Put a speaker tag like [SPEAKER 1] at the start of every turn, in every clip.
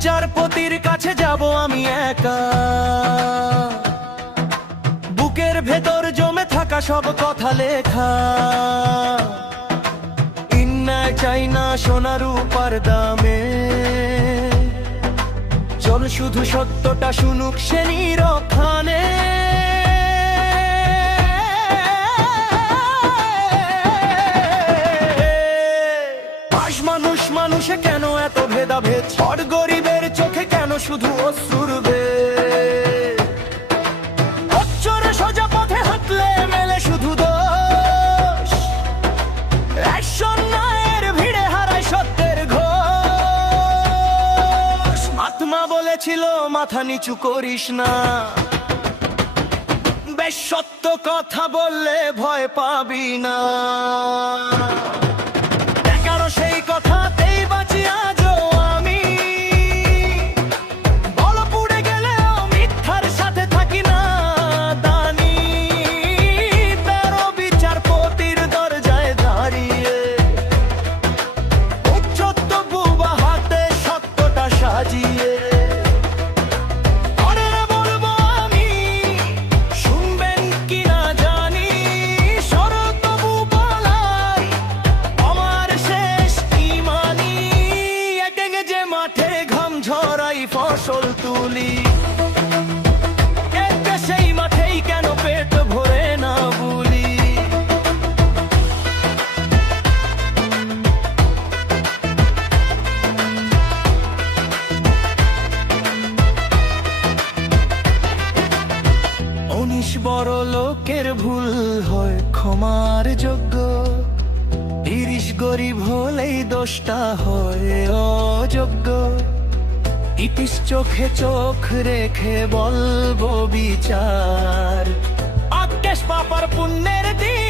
[SPEAKER 1] বিচারপতির কাছে যাব আমি একা। বুকের ভেতর জমে থাকা সব কথা লেখা। ইন্না চাই না সোনার উপার দামে। চল শুধু সত্যটা শুনুক সে নিরখানে মানুষ, মানুষে কেন এত ভেদাভেদ? ছট গরিবের চোখে কেন শুধু অশ্রুর অচ্চরে সোজা পথে হাঁটলে মেলে শুধু দোষ। ভিড়ে হারায় সত্যের ঘোষ। আত্মা বলেছিল, মাথা নিচু করিস না। বেশ সত্য কথা বললে ভয় পাবি না। লোকের ভুল হয় ক্ষমার যোগ্য। ইরিশ গরিব হলেই দোষটা হয় অযোগ্য। ইতিস চোখে চোখ রেখে বলব বিচার। আকেশ পাপার পুণ্যের দিন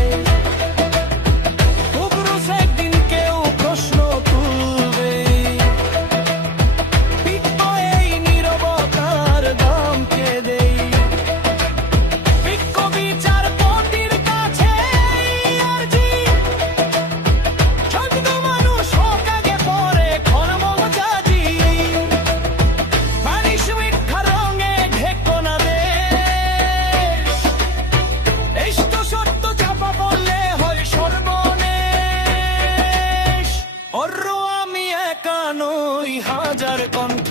[SPEAKER 1] হাজার কণ্ঠ।